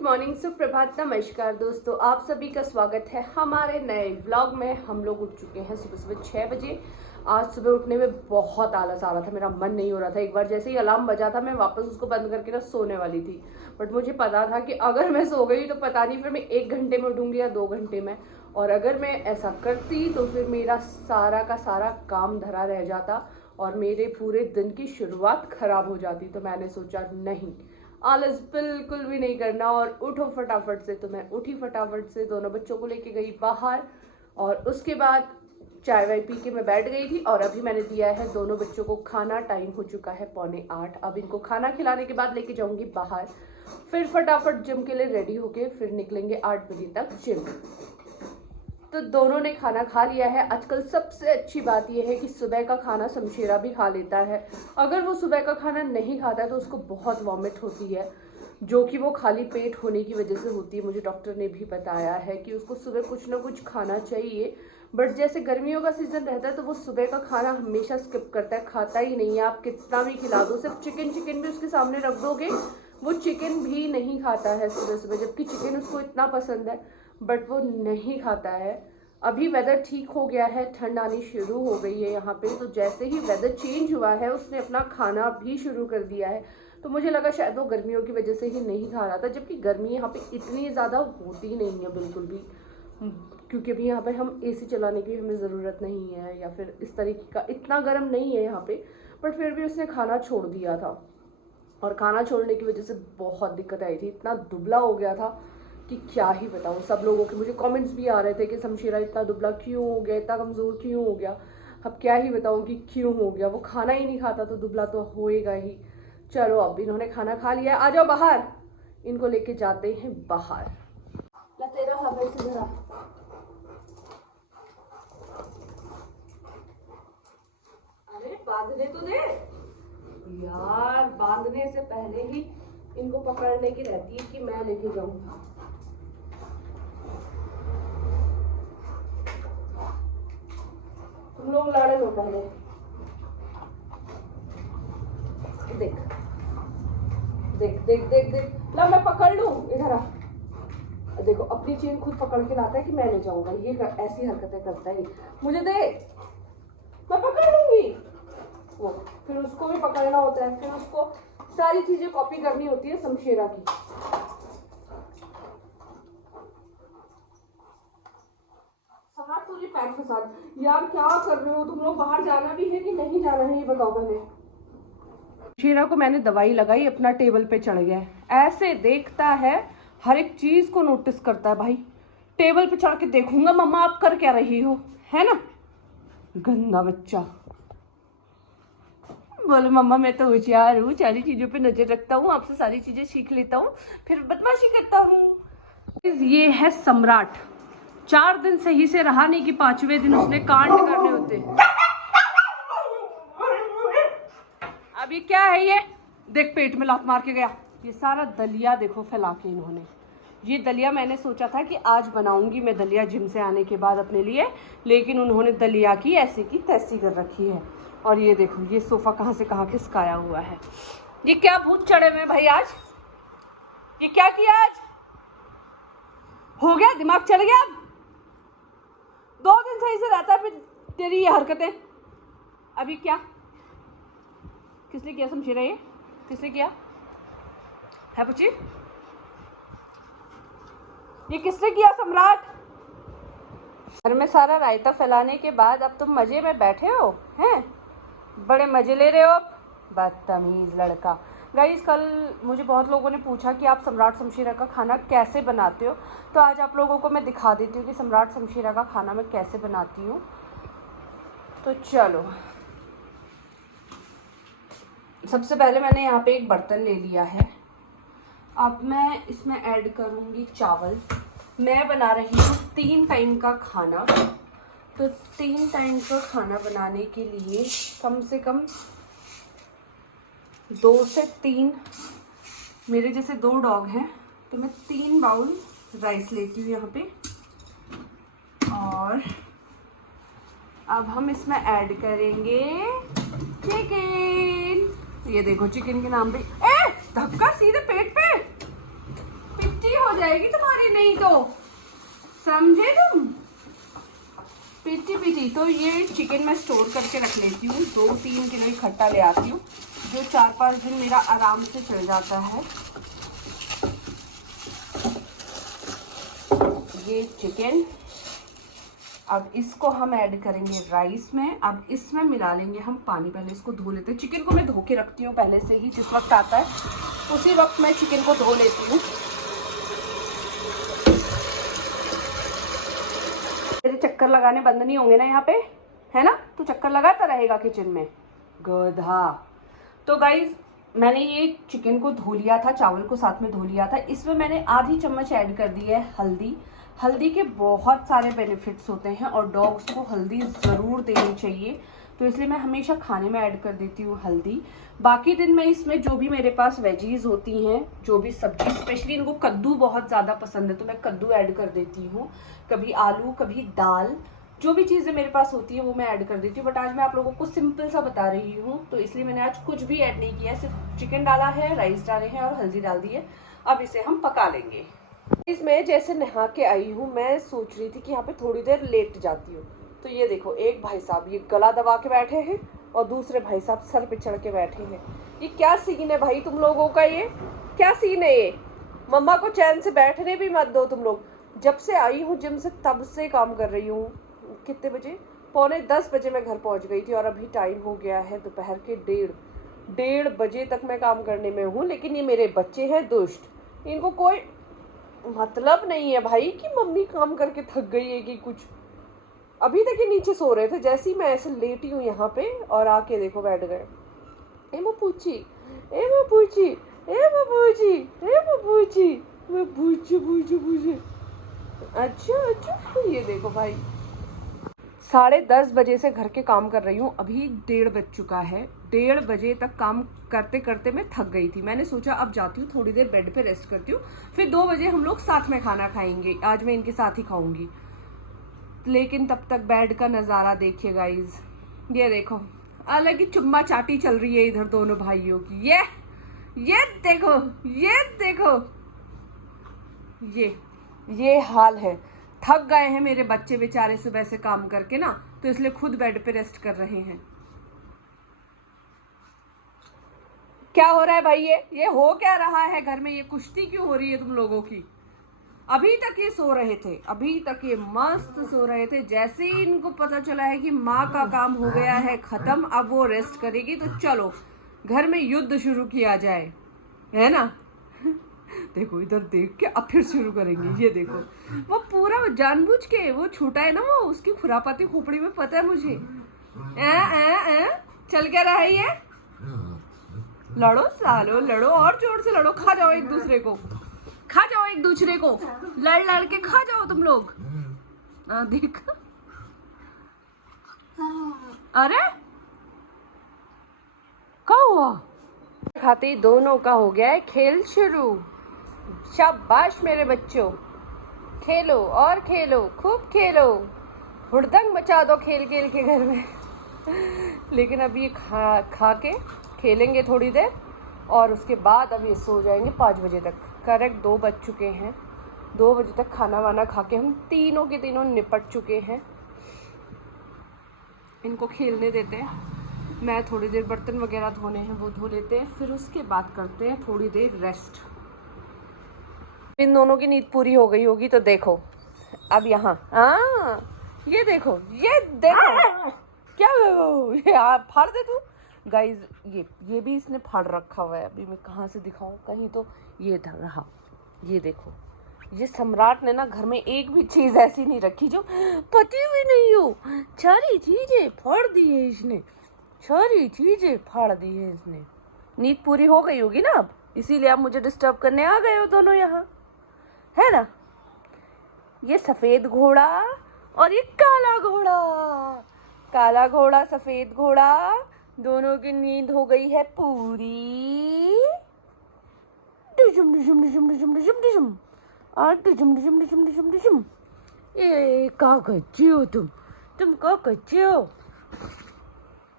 Good morning, सुप्रभात, नमस्कार दोस्तों, आप सभी का स्वागत है हमारे नए व्लॉग में। हम लोग उठ चुके हैं सुबह सुबह 6 बजे। आज सुबह उठने में बहुत आलस आ रहा था, मेरा मन नहीं हो रहा था। एक बार जैसे ही अलार्म बजा था मैं वापस उसको बंद करके ना सोने वाली थी, बट मुझे पता था कि अगर मैं सो गई तो पता नहीं फिर मैं 1 घंटे में उठूंगी या 2 घंटे में, और अगर मैं ऐसा करती तो फिर मेरा सारा का सारा काम धरा रह जाता और मेरे पूरे दिन की शुरुआत खराब हो जाती। तो मैंने सोचा नहीं, आलस बिल्कुल भी नहीं करना और उठो फटाफट से। तो मैं उठी फटाफट से, दोनों बच्चों को लेके गई बाहर और उसके बाद चाय वाय पी के मैं बैठ गई थी। और अभी मैंने दिया है दोनों बच्चों को खाना, टाइम हो चुका है 7:45। अब इनको खाना खिलाने के बाद लेके जाऊंगी बाहर, फिर फटाफट जिम के लिए रेडी होके फिर निकलेंगे 8 बजे तक जिम। तो दोनों ने खाना खा लिया है। आजकल सबसे अच्छी बात यह है कि सुबह का खाना शमशेरा भी खा लेता है। अगर वो सुबह का खाना नहीं खाता है तो उसको बहुत वॉमिट होती है, जो कि वो खाली पेट होने की वजह से होती है। मुझे डॉक्टर ने भी बताया है कि उसको सुबह कुछ ना कुछ खाना चाहिए, बट जैसे गर्मियों का सीजन रहता है तो वो सुबह का खाना हमेशा स्किप करता है, खाता ही नहीं है। आप कितना भी खिला दो, सिर्फ चिकन भी उसके सामने रख दोगे वो चिकन भी नहीं खाता है सुबह सुबह, जबकि चिकन उसको इतना पसंद है, बट वो नहीं खाता है। अभी वेदर ठीक हो गया है, ठंड आनी शुरू हो गई है यहाँ पे, तो जैसे ही वेदर चेंज हुआ है उसने अपना खाना भी शुरू कर दिया है। तो मुझे लगा शायद वो गर्मियों की वजह से ही नहीं खा रहा था, जबकि गर्मी यहाँ पे इतनी ज़्यादा होती नहीं है बिल्कुल भी, क्योंकि अभी यहाँ पे हम एसी चलाने की हमें ज़रूरत नहीं है या फिर इस तरीके का इतना गर्म नहीं है यहाँ पे। बट फिर भी उसने खाना छोड़ दिया था और खाना छोड़ने की वजह से बहुत दिक्कत आई थी। इतना दुबला हो गया था कि क्या ही बताऊँ। सब लोगों के मुझे कमेंट्स भी आ रहे थे कि शमशेरा इतना दुबला क्यों हो गया, इतना कमज़ोर क्यों हो गया। अब क्या ही बताऊँ कि क्यों हो गया, वो खाना ही नहीं खाता तो दुबला तो होएगा ही। चलो अब इन्होंने खाना खा लिया है, आ जाओ बाहर, इनको लेके जाते हैं बाहर। तेरा हवा से भरा, अरे बांधने तो दे यार, बांधने से पहले ही इनको पकड़ने की रहती है कि मैं लेके जाऊं। तुम लोग लड़े लो पहले। देख देख देख देख देख, ला मैं पकड़ लूं, इधर आ। देखो अपनी चेन खुद पकड़ के लाता है कि मैं ले जाऊंगा, ये ऐसी हरकतें करता है। मुझे दे, मैं पकड़ लूंगी। वो फिर उसको भी पकड़ना होता है, फिर उसको सारी चीजें कॉपी करनी होती है शमशेरा की। सम्राट तुझे पैर के साथ, यार क्या कर रहे हो तुम लोग? बाहर जाना भी है कि नहीं जाना है ये बताओ पहले। शमशेरा को मैंने दवाई लगाई, अपना टेबल पे चढ़ गया है, ऐसे देखता है, हर एक चीज को नोटिस करता है। भाई टेबल पे चढ़ के देखूंगा मम्मा आप कर क्या रही हो, है ना, गंदा बच्चा। बोलो मम्मा मैं तो होशियार हूँ, सारी चीजों पे नजर रखता हूँ, आपसे सारी चीजें सीख लेता हूँ, फिर बदमाशी करता हूँ। ये है सम्राट, 4 दिन सही से रहा नहीं कि 5वें दिन उसने कांड करने होते। अब ये क्या है, ये देख पेट में लात मार के गया। ये सारा दलिया देखो फैला के इन्होंने, ये दलिया मैंने सोचा था कि आज बनाऊंगी मैं दलिया जिम से आने के बाद अपने लिए, लेकिन उन्होंने दलिया की ऐसी की तैसी कर रखी है। और ये देखो ये सोफा कहाँ से कहाँ खिसकाया हुआ है। ये क्या भूत चढ़े हुए भाई आज, ये क्या किया आज? हो गया, दिमाग चढ़ गया। अब 2 दिन सही से रहता है, फिर तेरी ये हरकतें। अभी क्या, किसने किया शमशेरा, ये किसने किया है पुची? ये किसने किया सम्राट? घर में सारा रायता फैलाने के बाद अब तुम मजे में बैठे हो हैं, बड़े मजे ले रहे हो अब, बदतमीज लड़का। गाइस कल मुझे बहुत लोगों ने पूछा कि आप सम्राट शमशेरा का खाना कैसे बनाते हो, तो आज आप लोगों को मैं दिखा देती हूँ कि सम्राट शमशेरा का खाना मैं कैसे बनाती हूँ। तो चलो, सबसे पहले मैंने यहाँ पे एक बर्तन ले लिया है। अब मैं इसमें ऐड करूँगी चावल। मैं बना रही हूँ 3 टाइम का खाना, तो 3 टाइम का खाना बनाने के लिए कम से कम 2 से 3, मेरे जैसे 2 डॉग हैं तो मैं 3 बाउल राइस लेती हूँ यहाँ पे। और अब हम इसमें ऐड करेंगे चिकन। ये देखो चिकन के नाम पे धक्का सीधे पेट पे, पिट्टी जाएगी तुम्हारी, नहीं तो समझे तुम। PT PT. तो ये चिकन मैं स्टोर करके रख लेती हूँ, 2-3 किलो इकट्ठा ले आती हूँ, जो 4-5 दिन मेरा आराम से चल जाता है। ये चिकन, अब इसको हम ऐड करेंगे राइस में। अब इसमें मिला लेंगे हम पानी। पहले इसको धो लेते हैं। चिकन को मैं धो के रखती हूँ पहले से ही, जिस वक्त आता है उसी वक्त मैं चिकन को धो लेती हूँ। तेरे चक्कर लगाने बंद नहीं होंगे ना यहाँ पे, है ना? तू चक्कर लगाता रहेगा किचन में, गधा। तो गाइज मैंने ये चिकन को धो लिया था, चावल को साथ में धो लिया था। इसमें मैंने आधी चम्मच ऐड कर दी है हल्दी। हल्दी के बहुत सारे बेनिफिट्स होते हैं और डॉग्स को हल्दी ज़रूर देनी चाहिए, तो इसलिए मैं हमेशा खाने में ऐड कर देती हूँ हल्दी। बाकी दिन मैं इसमें जो भी मेरे पास वेजीज होती हैं, जो भी सब्जी, स्पेशली इनको कद्दू बहुत ज़्यादा पसंद है तो मैं कद्दू ऐड कर देती हूँ, कभी आलू, कभी दाल, जो भी चीज़ें मेरे पास होती है वो मैं ऐड कर देती हूँ। बट आज मैं आप लोगों को सिंपल सा बता रही हूँ, तो इसलिए मैंने आज कुछ भी ऐड नहीं किया है, सिर्फ चिकन डाला है, राइस डाले हैं और हल्दी डाल दी है। अब इसे हम पका लेंगे। इसमें जैसे नहा के आई हूँ, मैं सोच रही थी कि यहाँ पे थोड़ी देर लेट जाती हूँ, तो ये देखो एक भाई साहब ये गला दबा के बैठे हैं और दूसरे भाई साहब सर पे चढ़ के बैठे हैं। ये क्या सीन है भाई तुम लोगों का? ये क्या सीन है? ये मम्मा को चैन से बैठने भी मत दो तुम लोग। जब से आई हूँ जिम से तब से काम कर रही हूँ। कितने बजे? 9:45 बजे मैं घर पहुँच गई थी और अभी टाइम हो गया है दोपहर के 1:30 बजे तक मैं काम करने में हूँ। लेकिन ये मेरे बच्चे हैं दुष्ट, इनको कोई मतलब नहीं है भाई कि मम्मी काम करके थक गई है कि कुछ। अभी तक ये नीचे सो रहे थे, जैसे ही मैं ऐसे लेटी हूँ यहाँ पे और आके देखो बैठ गए। ए मपूची, ए मपूची, ए मपूची, ए मपूची, मैं पूछे पूछे पूछे। अच्छा ये देखो भाई, 10:30 बजे से घर के काम कर रही हूँ, अभी 1:30 बज चुका है। 1:30 बजे तक काम करते करते मैं थक गई थी। मैंने सोचा अब जाती हूँ थोड़ी देर बेड पे रेस्ट करती हूँ, फिर 2 बजे हम लोग साथ में खाना खाएंगे। आज मैं इनके साथ ही खाऊंगी, लेकिन तब तक बेड का नज़ारा देखिए गाइज। ये देखो अलग ही चुम्मा चाटी चल रही है इधर दोनों भाइयों की। ये देखो, ये देखो, ये हाल है। थक गए हैं मेरे बच्चे बेचारे सुबह से काम करके ना, तो इसलिए खुद बेड पे रेस्ट कर रहे हैं। क्या हो रहा है भाई? ये हो क्या रहा है घर में? ये कुश्ती क्यों हो रही है तुम लोगों की? अभी तक ये सो रहे थे, अभी तक ये मस्त सो रहे थे। जैसे ही इनको पता चला है कि माँ का काम हो गया है खत्म, अब वो रेस्ट करेगी, तो चलो घर में युद्ध शुरू किया जाए, है ना? देखो इधर देख के अब फिर शुरू करेंगे। ये देखो वो पूरा जानबूझ के वो छूटा है ना, वो उसकी खुरापाती खोपड़ी में पता है मुझे। चल क्या रहा है ये? लड़ो सालो, लड़ो और जोर से लड़ो, खा जाओ एक दूसरे को, खा जाओ एक दूसरे को, लड़ लड़ के खा जाओ तुम लोग। देख, अरे क्या हुआ? खाते दोनों का हो गया है खेल शुरू। शाबाश मेरे बच्चों, खेलो और खेलो, खूब खेलो, हुड़दंग मचा दो खेल खेल के घर में। लेकिन अब ये खा के खेलेंगे थोड़ी देर और उसके बाद अब ये सो जाएंगे 5 बजे तक। करेक्ट 2 बज चुके हैं। 2 बजे तक खाना वाना खा के हम तीनों के तीनों निपट चुके हैं। इनको खेलने देते हैं, मैं थोड़ी देर बर्तन वगैरह धोने हैं वो धो लेते हैं, फिर उसके बाद करते हैं थोड़ी देर रेस्ट। इन दोनों की नींद पूरी हो गई होगी, तो देखो अब यहाँ ये देखो, ये देखो क्या ये फाड़ दे तू। गाइज ये भी इसने फाड़ रखा हुआ है। अभी मैं कहाँ से दिखाऊं, कहीं तो ये रहा। ये देखो, ये सम्राट ने ना घर में एक भी चीज ऐसी नहीं रखी जो पति भी नहीं हो। सारी चीजें फाड़ दी है इसने, सारी चीजें फाड़ दी है इसने। नींद पूरी हो गई होगी ना अब, इसीलिए आप मुझे डिस्टर्ब करने आ गए हो दोनों यहाँ, है ना? ये सफेद घोड़ा और ये काला घोड़ा, काला घोड़ा सफेद घोड़ा, दोनों की नींद हो गई है पूरी। डिजुम डिजुम डिजुम डिजुम डिजुम डिजुम और डिजुम डिजुम डिजुम डिजुम डिजुम। ए क्या करती हो तुम क्या करती हो?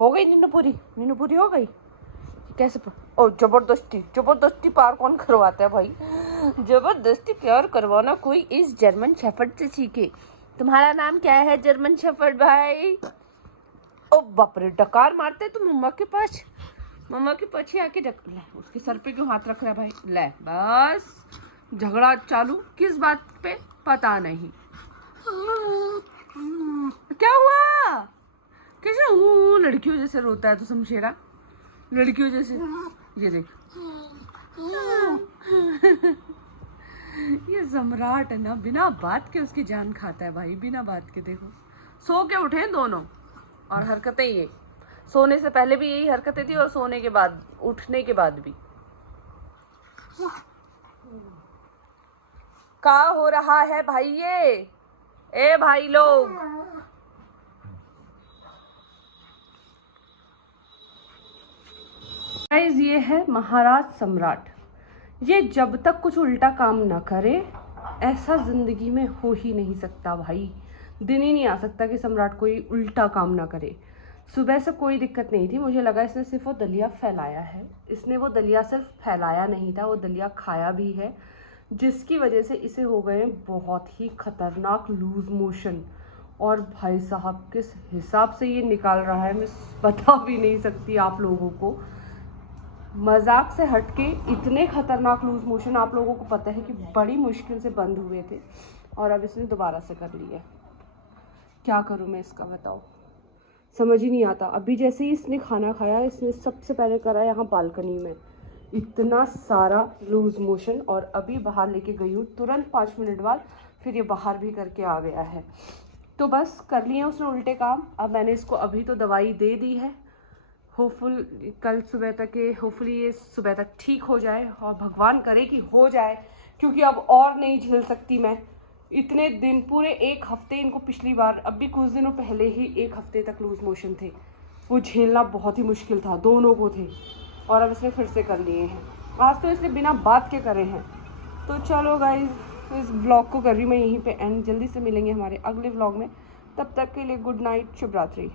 गई नींद पूरी? नींद पूरी हो गई? कैसे और जबरदस्ती जबरदस्ती प्यार कौन करवाता है भाई? जबरदस्ती प्यार करवाना कोई इस जर्मन शेफर्ड से सीखे। तुम्हारा नाम क्या है जर्मन शेफर्ड भाई? ओ बाप रे, डकार मारते तुम मम्मा के पास। मम्मा के पीछे आके ले, उसके सर पे क्यों हाथ रख रहा है भाई? ले बस झगड़ा चालू, किस बात पे पता नहीं। क्या हुआ? कैसे लड़कियों जैसे रोता है तो शमशेरा, लड़कियों जैसे। ये देख ये सम्राट है ना, बिना बात के उसकी जान खाता है भाई, बिना बात के। देखो सो के उठे दोनों और हरकतें ये, सोने से पहले भी यही हरकतें थी और सोने के बाद, उठने के बाद भी। क्या हो रहा है भाई? ये ए भाई लोग, गाइस ये है महाराज सम्राट। ये जब तक कुछ उल्टा काम ना करे, ऐसा जिंदगी में हो ही नहीं सकता भाई। दिन ही नहीं आ सकता कि सम्राट कोई उल्टा काम ना करे। सुबह से कोई दिक्कत नहीं थी, मुझे लगा इसने सिर्फ वो दलिया फैलाया है। इसने वो दलिया सिर्फ फैलाया नहीं था, वो दलिया खाया भी है, जिसकी वजह से इसे हो गए बहुत ही खतरनाक लूज मोशन। और भाई साहब किस हिसाब से ये निकाल रहा है मैं बता भी नहीं सकती आप लोगों को। मजाक से हटके इतने खतरनाक लूज मोशन आप लोगों को पता है कि बड़ी मुश्किल से बंद हुए थे, और अब इसने दोबारा से कर लिया। क्या करूं मैं इसका, बताओ, समझ ही नहीं आता। अभी जैसे ही इसने खाना खाया, इसने सबसे पहले करा यहाँ बालकनी में इतना सारा लूज मोशन, और अभी बाहर लेके गई हूँ तुरंत 5 मिनट बाद, फिर ये बाहर भी करके आ गया है। तो बस कर लिए उसने उल्टे काम। अब मैंने इसको अभी तो दवाई दे दी है, होपफुल कल सुबह तक होपफुली ये सुबह तक ठीक हो जाए, और भगवान करे कि हो जाए, क्योंकि अब और नहीं झेल सकती मैं। इतने दिन, पूरे 1 हफ्ते इनको पिछली बार, अभी कुछ दिनों पहले ही 1 हफ्ते तक लूज मोशन थे, वो झेलना बहुत ही मुश्किल था, दोनों को थे। और अब इसने फिर से कर लिए हैं, आज तो इसने बिना बात के करे हैं। तो चलो गाइज, इस व्लॉग को कर रही मैं यहीं पे एंड। जल्दी से मिलेंगे हमारे अगले व्लॉग में, तब तक के लिए गुड नाइट, शुभ रात्रि।